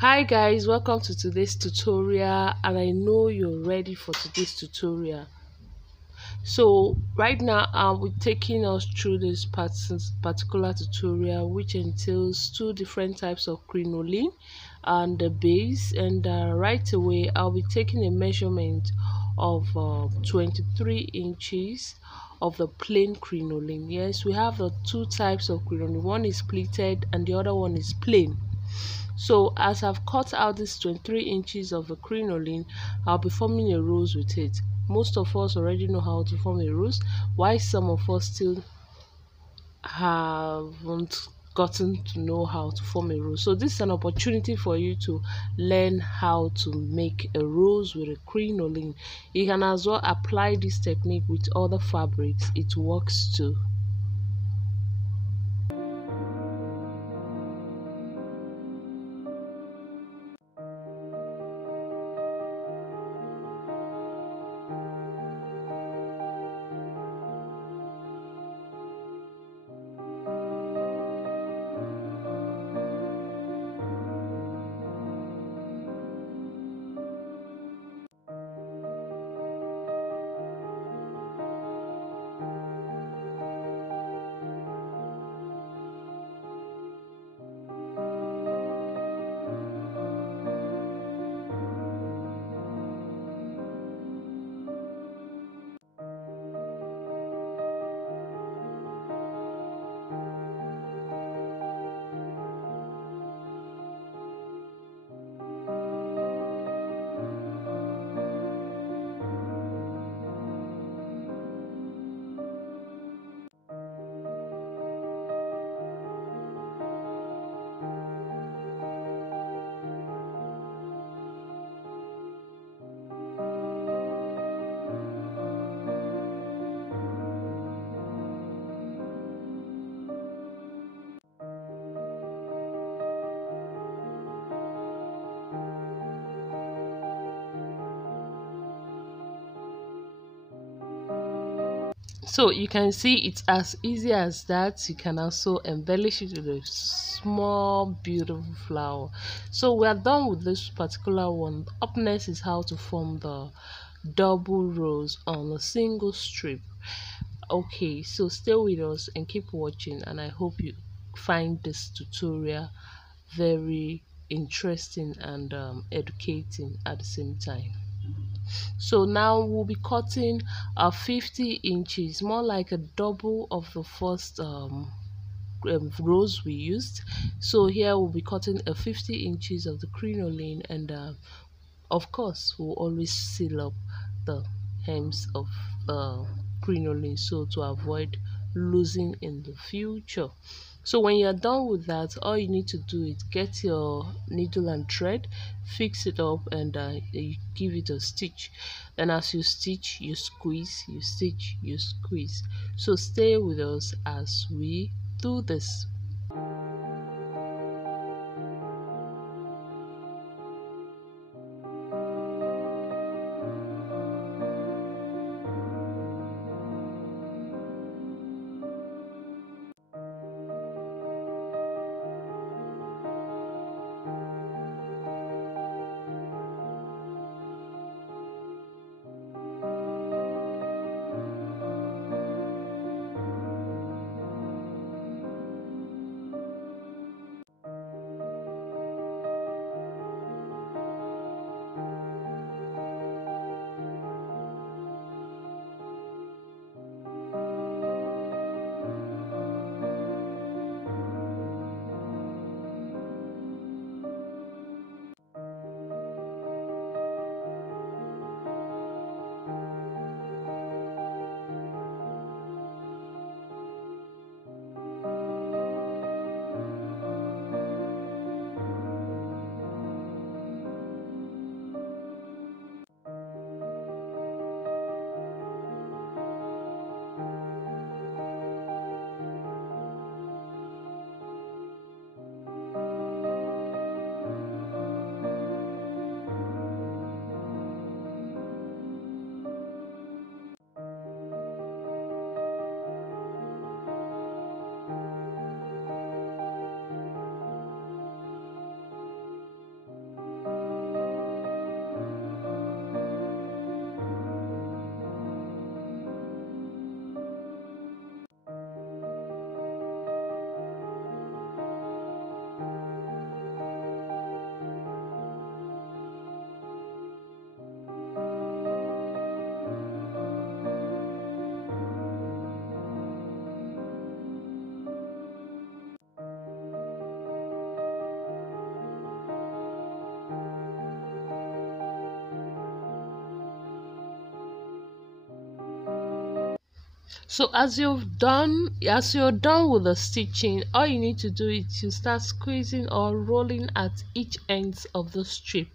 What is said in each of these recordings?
Hi guys, welcome to today's tutorial, and I know you're ready for today's tutorial. So right now I'll be taking us through this particular tutorial, which entails two different types of crinoline and the base. And right away I'll be taking a measurement of 23 inches of the plain crinoline. Yes, we have the two types of crinoline. One is pleated and the other one is plain. So as I've cut out this 23 inches of the crinoline, I'll be forming a rose with it. Most of us already know how to form a rose, while some of us still haven't gotten to know how to form a rose. So this is an opportunity for you to learn how to make a rose with a crinoline. You can as well apply this technique with other fabrics. It works too. So you can see it's as easy as that. You can also embellish it with a small beautiful flower. So we are done with this particular one. Up next is how to form the double rose on a single strip. Okay, so stay with us and keep watching, and I hope you find this tutorial very interesting and educating at the same time. So now we'll be cutting 50 inches, more like a double of the first rows we used. So here we'll be cutting a 50 inches of the crinoline, and of course we'll always seal up the hems of the crinoline so to avoid losing in the future. So when you're done with that, all you need to do is get your needle and thread, fix it up, and you give it a stitch. And as you stitch, you squeeze, you stitch, you squeeze. So stay with us as we do this. So as you're done with the stitching, all you need to do is to start squeezing or rolling at each ends of the strip.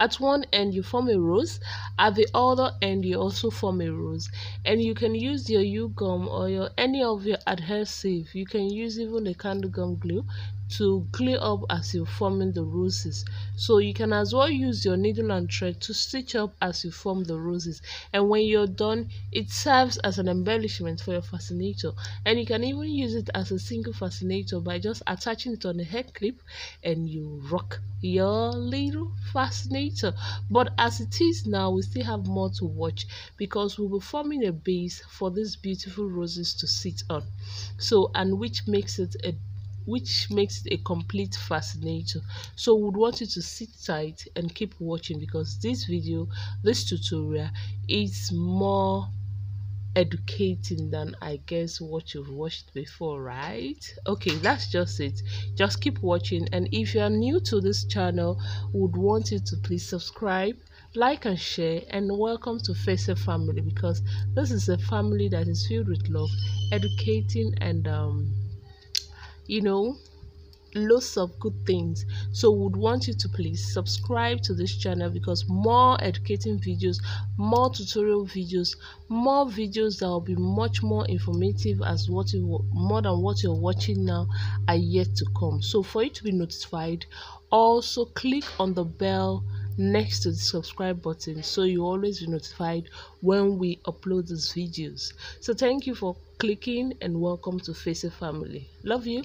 At one end you form a rose, at the other end you also form a rose, and you can use your U-gum or your any of your adhesive. You can use even a candle gum glue to glue up as you're forming the roses. So you can as well use your needle and thread to stitch up as you form the roses, and when you're done it serves as an embellishment for your fascinator. And you can even use it as a single fascinator by just attaching it on a head clip, and you rock your little fascinator. But as it is now, we still have more to watch because we'll be forming a base for these beautiful roses to sit on, so and which makes it a complete fascinator. So would want you to sit tight and keep watching because this tutorial is more educating than I guess what you've watched before, right? Okay, that's just it. Just keep watching, and if you are new to this channel, would want you to please subscribe, like and share, and welcome to Fese family because this is a family that is filled with love, educating, and you know lots of good things. So would want you to please subscribe to this channel because more educating videos, more tutorial videos, more videos that will be much more informative as more than what you're watching now are yet to come. So for you to be notified, also click on the bell next to the subscribe button so you always be notified when we upload these videos. So thank you for clicking and welcome to Face family. Love you.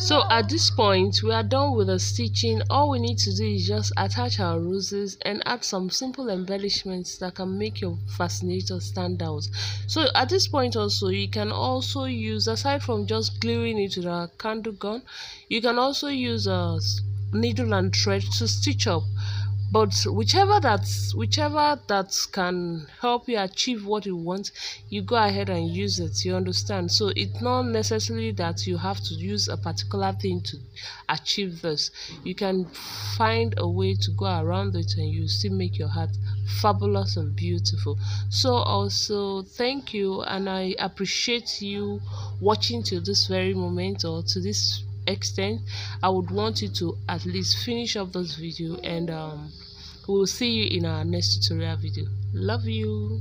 So at this point we are done with the stitching. All we need to do is just attach our roses and add some simple embellishments that can make your fascinator stand out. So at this point also you can also use, aside from just gluing it with a candle gun, you can also use a needle and thread to stitch up. But whichever that can help you achieve what you want, you go ahead and use it, you understand? So it's not necessarily that you have to use a particular thing to achieve this. You can find a way to go around it and you still make your heart fabulous and beautiful. So also thank you, and I appreciate you watching to this very moment or to this extent. I would want you to at least finish up this video, and we'll see you in our next tutorial video. Love you.